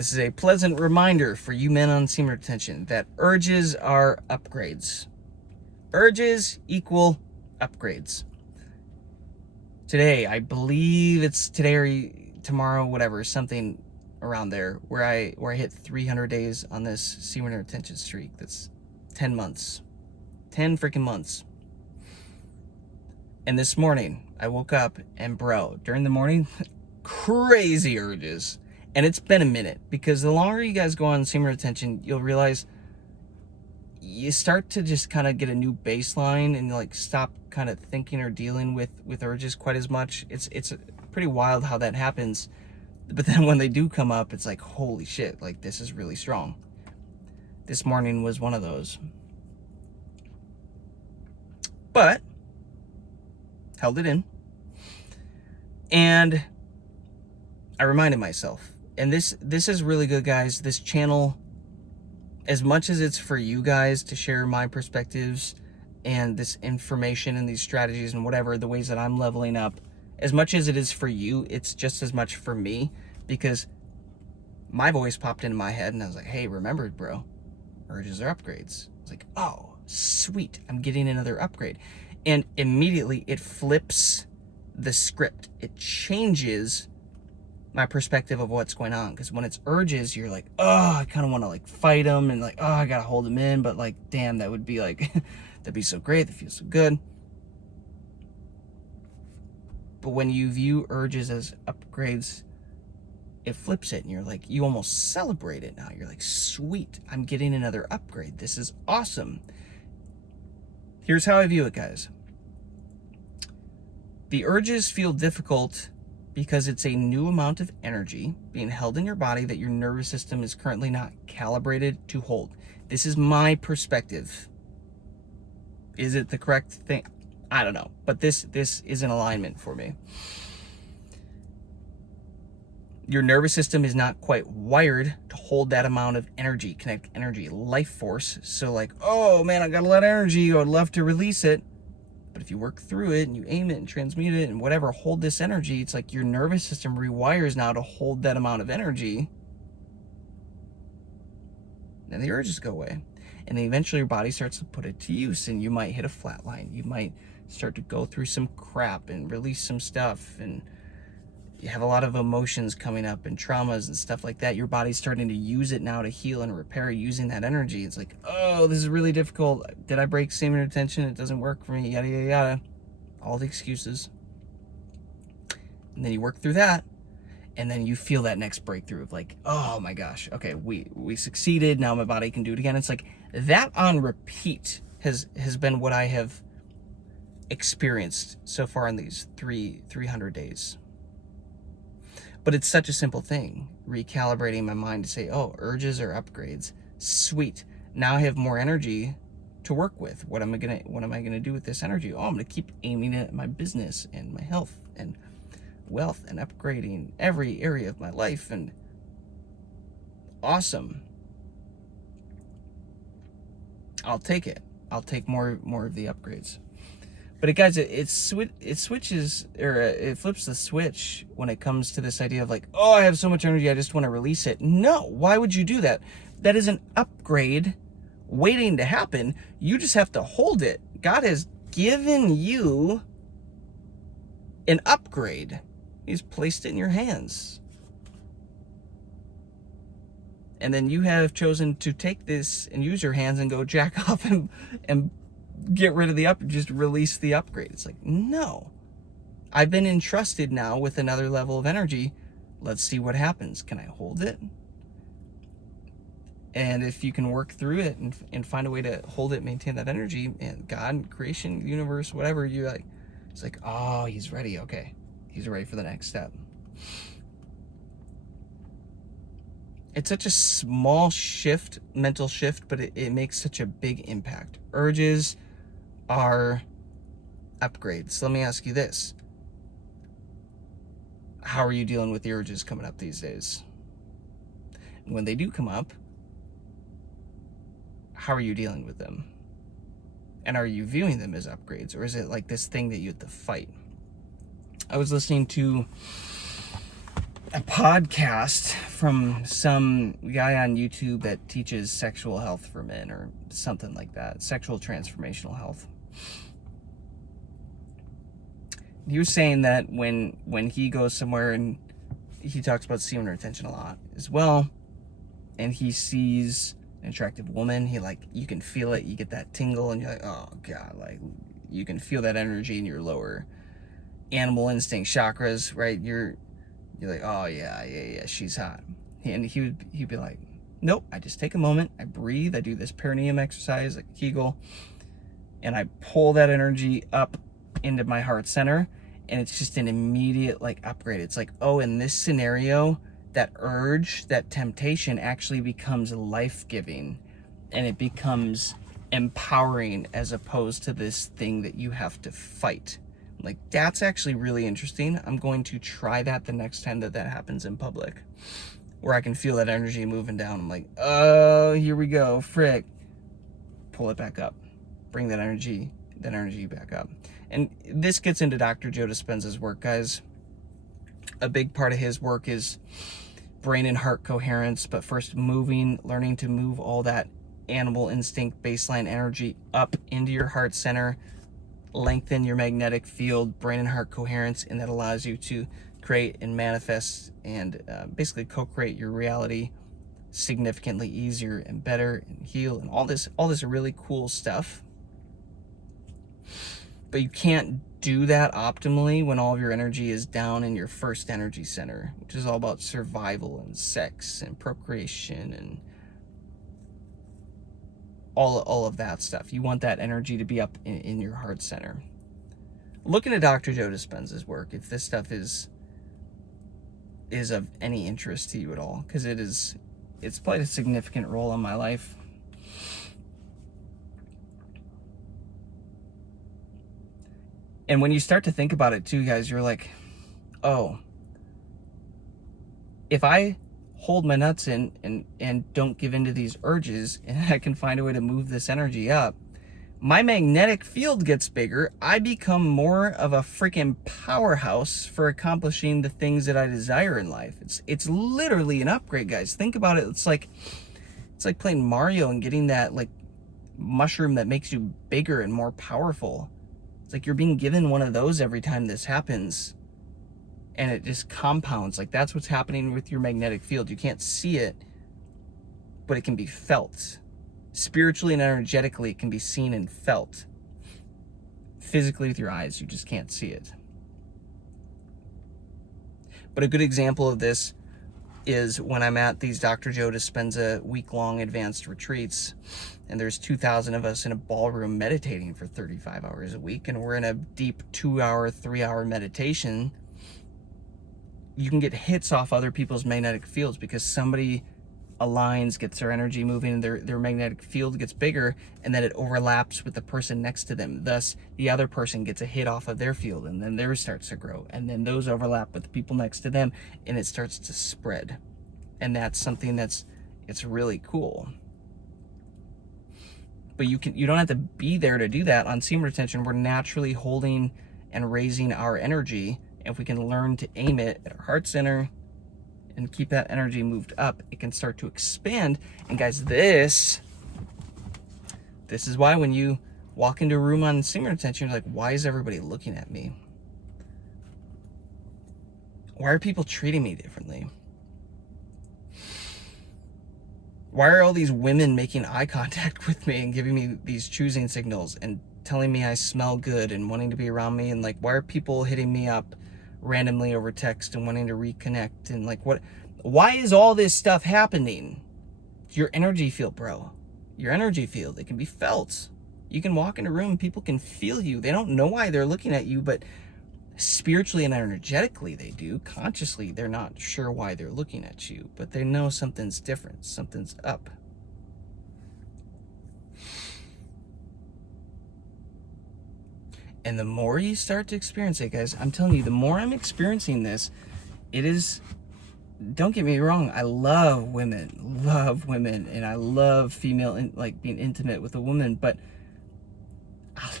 This is a pleasant reminder for you men on semen retention that urges are upgrades. Urges equal upgrades. Today, I believe it's today or tomorrow, whatever, something around there, where I hit 300 days on this semen retention streak. That's 10 months. 10 freaking months. And this morning, I woke up and during the morning, crazy urges. And it's been a minute, because the longer you guys go on semen retention, you'll realize you start to just kind of get a new baseline and like stop kind of thinking or dealing with urges quite as much. It's pretty wild how that happens. But then when they do come up, it's like, holy shit, like this is really strong. This morning was one of those. But held it in. And I reminded myself, and this is really good, guys. This channel, as much as it's for you guys to share my perspectives and this information and these strategies and whatever, the ways that I'm leveling up, as much as it is for you, it's just as much for me, because my voice popped into my head and I was like, hey, remember, bro, urges are upgrades. I was like, oh, sweet, I'm getting another upgrade. And immediately it flips the script. It changes my perspective of what's going on, because when it's urges, you're like, oh, I kind of want to like fight them and like, oh, I gotta hold them in, but like, damn, that would be like that'd be so great, that feels so good. But when you view urges as upgrades, it flips it and you're like, you almost celebrate it now. You're like, sweet, I'm getting another upgrade, this is awesome. Here's how I view it, guys. The urges feel difficult because it's a new amount of energy being held in your body that your nervous system is currently not calibrated to hold. This is my perspective. Is it the correct thing? I don't know, but this is an alignment for me. Your nervous system is not quite wired to hold that amount of energy, kinetic energy, life force. So like, oh man, I got a lot of energy, I'd love to release it. But if you work through it and you aim it and transmute it and whatever, hold this energy, it's like your nervous system rewires now to hold that amount of energy. Then the urges go away. And then eventually your body starts to put it to use, and you might hit a flat line. You might start to go through some crap and release some stuff, and you have a lot of emotions coming up and traumas and stuff like that. Your body's starting to use it now to heal and repair using that energy. It's like, oh, this is really difficult. Did I break semen retention? It doesn't work for me, yada, yada, yada. All the excuses. And then you work through that, and then you feel that next breakthrough of like, oh my gosh, okay, we succeeded. Now my body can do it again. It's like that on repeat has been what I have experienced so far in these 300 days. But it's such a simple thing, recalibrating my mind to say, oh, urges are upgrades. Sweet. Now I have more energy to work with. What am I gonna do with this energy? Oh, I'm gonna keep aiming it at my business and my health and wealth and upgrading every area of my life. And awesome. I'll take it. I'll take more of the upgrades. But guys, it switches, or it flips the switch when it comes to this idea of like, oh, I have so much energy, I just want to release it. No, why would you do that? That is an upgrade waiting to happen. You just have to hold it. God has given you an upgrade. He's placed it in your hands. And then you have chosen to take this and use your hands and go jack off and get rid of just release the upgrade. It's like, no, I've been entrusted now with another level of energy. Let's see what happens. Can I hold it? And if you can work through it and find a way to hold it, maintain that energy, and God, creation, universe, whatever, you like, it's like, oh, he's ready. Okay, he's ready for the next step. It's such a small shift, mental shift, but it makes such a big impact. Urges are upgrades. Let me ask you this. How are you dealing with the urges coming up these days? When they do come up, how are you dealing with them? And are you viewing them as upgrades, or is it like this thing that you have to fight? I was listening to a podcast from some guy on YouTube that teaches sexual health for men or something like that, sexual transformational health. He was saying that when he goes somewhere, and he talks about semen retention a lot as well, and he sees an attractive woman, you can feel it, you get that tingle, and you're like, oh God, like you can feel that energy in your lower animal instinct chakras, right? You're like, oh yeah, she's hot. And he'd be like, nope, I just take a moment, I breathe, I do this perineum exercise, like Kegel, and I pull that energy up into my heart center, and it's just an immediate like upgrade. It's like, oh, in this scenario, that urge, that temptation actually becomes life-giving, and it becomes empowering as opposed to this thing that you have to fight. Like, that's actually really interesting. I'm going to try that the next time that happens in public, where I can feel that energy moving down. I'm like, oh, here we go, frick. Pull it back up. Bring that energy back up. And this gets into Dr. Joe Dispenza's work, guys. A big part of his work is brain and heart coherence, but first learning to move all that animal instinct baseline energy up into your heart center, lengthen your magnetic field, brain and heart coherence, and that allows you to create and manifest and basically co-create your reality significantly easier and better, and heal, and all this really cool stuff. But you can't do that optimally when all of your energy is down in your first energy center, which is all about survival and sex and procreation and all of that stuff. You want that energy to be up in your heart center. Look into Dr. Joe Dispenza's work if this stuff is of any interest to you at all, because it's played a significant role in my life. And when you start to think about it too, guys, you're like, oh, if I hold my nuts in and don't give into these urges, and I can find a way to move this energy up, my magnetic field gets bigger. I become more of a freaking powerhouse for accomplishing the things that I desire in life. It's literally an upgrade, guys. Think about it. It's like playing Mario and getting that like mushroom that makes you bigger and more powerful. It's like you're being given one of those every time this happens, and it just compounds. Like, that's what's happening with your magnetic field. You can't see it, but it can be felt. Spiritually and energetically, it can be seen and felt. Physically with your eyes, you just can't see it. But a good example of this is when I'm at these Dr. Joe Dispenza week-long advanced retreats, and there's 2,000 of us in a ballroom meditating for 35 hours a week, and we're in a deep 2-hour, 3-hour meditation. You can get hits off other people's magnetic fields because somebody aligns, gets their energy moving, and their magnetic field gets bigger, and then it overlaps with the person next to them. Thus, the other person gets a hit off of their field, and then theirs starts to grow, and then those overlap with the people next to them, and it starts to spread. And that's something it's really cool. But you don't have to be there to do that. On semen retention, we're naturally holding and raising our energy. If we can learn to aim it at our heart center and keep that energy moved up, it can start to expand. And guys, this is why when you walk into a room on semen retention, you're like, why is everybody looking at me? Why are people treating me differently? Why are all these women making eye contact with me and giving me these choosing signals and telling me I smell good and wanting to be around me? And like, why are people hitting me up randomly over text and wanting to reconnect? And like, why is all this stuff happening? It's your energy field, bro. Your energy field, it can be felt. You can walk in a room, people can feel you. They don't know why they're looking at you, but spiritually and energetically they do. Consciously, they're not sure why they're looking at you, but they know something's different, something's up. And the more you start to experience it, guys, I'm telling you, the more I'm experiencing this, it is, don't get me wrong, I love women, and I love female, like being intimate with a woman, but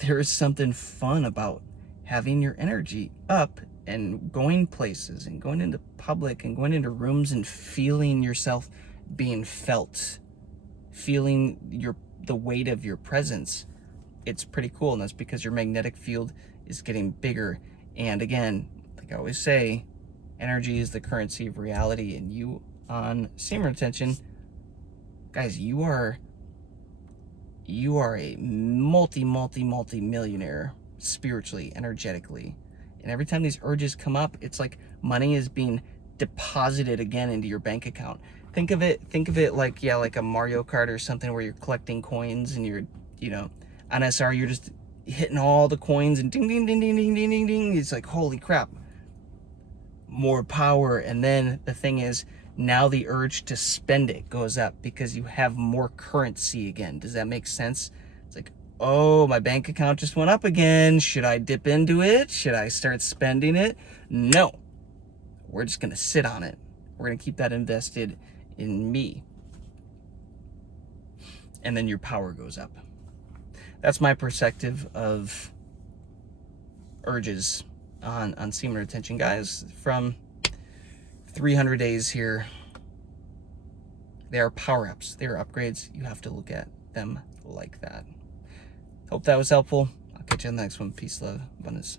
there is something fun about having your energy up and going places and going into public and going into rooms and feeling yourself being felt, feeling the weight of your presence. It's pretty cool, and that's because your magnetic field is getting bigger. And again, like I always say, energy is the currency of reality, and you on semen retention, guys, you are a multi-millionaire spiritually, energetically. And every time these urges come up, it's like money is being deposited again into your bank account. Think of it like, yeah, like a Mario Kart or something where you're collecting coins and you're, on SR, you're just hitting all the coins and ding, ding, ding, ding, ding, ding, ding, ding. It's like, holy crap, more power. And then the thing is, now the urge to spend it goes up because you have more currency again. Does that make sense? It's like, oh, my bank account just went up again. Should I dip into it? Should I start spending it? No, we're just going to sit on it. We're going to keep that invested in me. And then your power goes up. That's my perspective of urges on semen retention, guys, from 300 days here. They are power-ups. They are upgrades. You have to look at them like that. Hope that was helpful. I'll catch you on the next one. Peace, love, abundance.